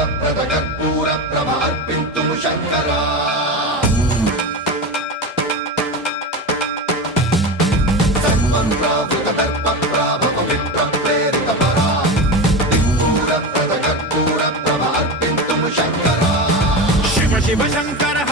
कर्पूर प्रभ अर्पिन्तुं शङ्करा सर्वं प्रावृतदर्प प्राभव विप्रप्रेरितपरा कर्पूर प्रभ अर्पिन्तुं शङ्करा शिव शिव शङ्कर